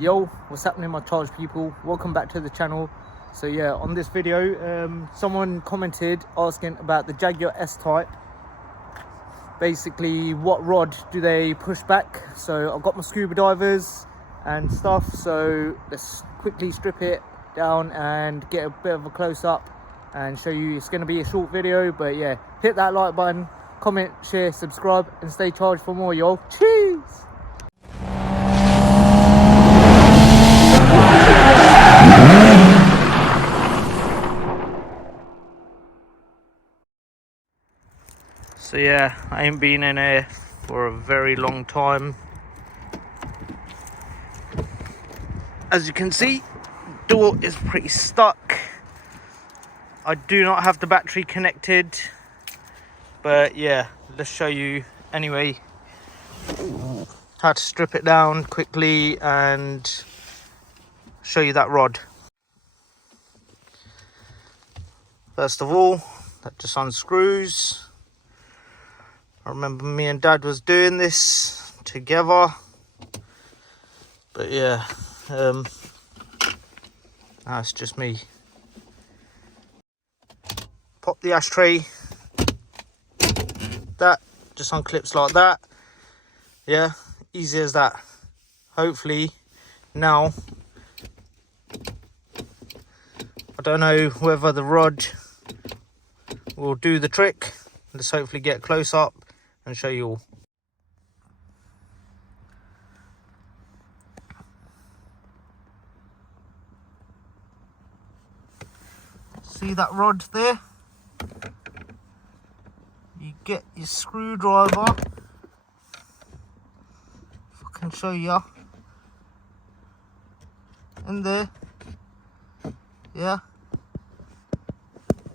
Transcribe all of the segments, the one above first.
Yo, what's happening, my charge people? Welcome back to the channel. So yeah, on this video someone commented asking about the Jaguar S-Type. Basically, what rod do they push back? So I've got my scuba divers and stuff, so let's quickly strip it down and get a bit of a close-up and show you. It's going to be a short video, but yeah, hit that like button, comment, share, subscribe, and stay charged for more, yo. Cheers. So yeah, I ain't been in here for a very long time. As you can see, door is pretty stuck. I do not have the battery connected, but yeah, let's show you anyway how to strip it down quickly and show you that rod. First of all, that just unscrews. I remember me and Dad was doing this together, but yeah, that's just me. Pop the ashtray, that just unclips like that. Yeah, easy as that. Hopefully now, I don't know whether the rod will do the trick. Let's hopefully get close up and show you all. See that rod there? You get your screwdriver. If I can show you. In there. Yeah.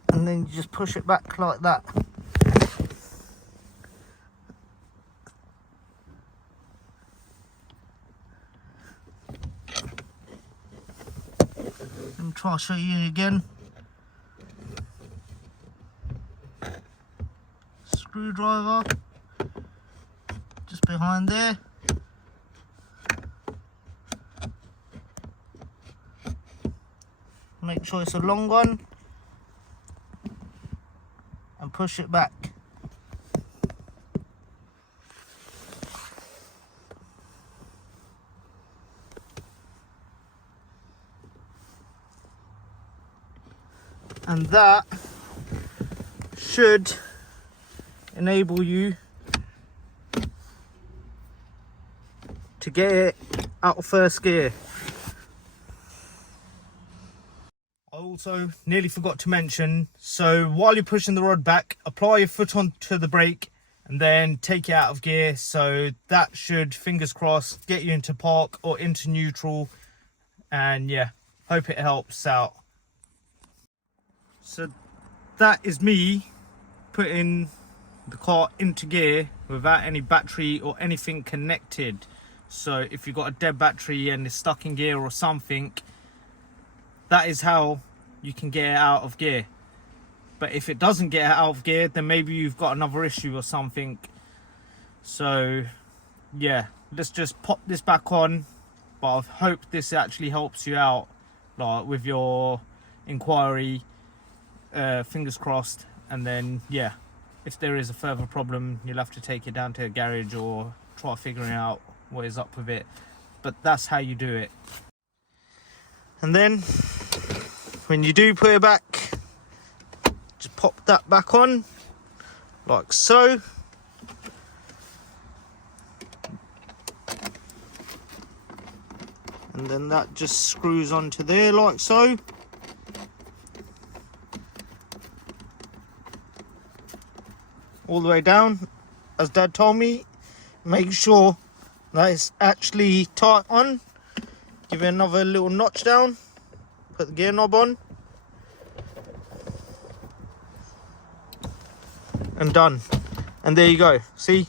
And then you just push it back like that. Let me try to show you again. Screwdriver just behind there. Make sure it's a long one and push it back. And that should enable you to get it out of first gear. I also nearly forgot to mention, so while you're pushing the rod back, apply your foot onto the brake and then take it out of gear. So that should, fingers crossed, get you into park or into neutral. And yeah, hope it helps out. So that is me putting the car into gear without any battery or anything connected. So if you've got a dead battery and it's stuck in gear or something, that is how you can get it out of gear. But if it doesn't get it out of gear, then maybe you've got another issue or something. So yeah, let's just pop this back on. But I hope this actually helps you out, like with your inquiry. Fingers crossed. And then yeah, if there is a further problem, you'll have to take it down to a garage or try figuring out what is up with it. But that's how you do it. And then when you do put it back, just pop that back on like so. And then that just screws onto there like so. All the way down, as Dad told me. Make sure that it's actually tight on. Give it another little notch down. Put the gear knob on. And done. And there you go. See?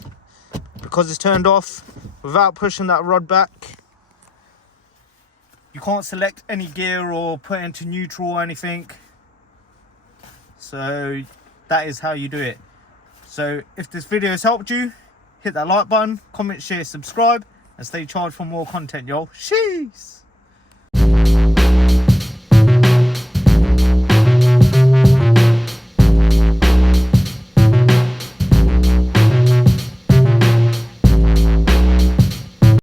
Because it's turned off, without pushing that rod back, you can't select any gear or put into neutral or anything. So that is how you do it. So if this video has helped you, hit that like button, comment, share, subscribe, and stay charged for more content, yo. Sheesh.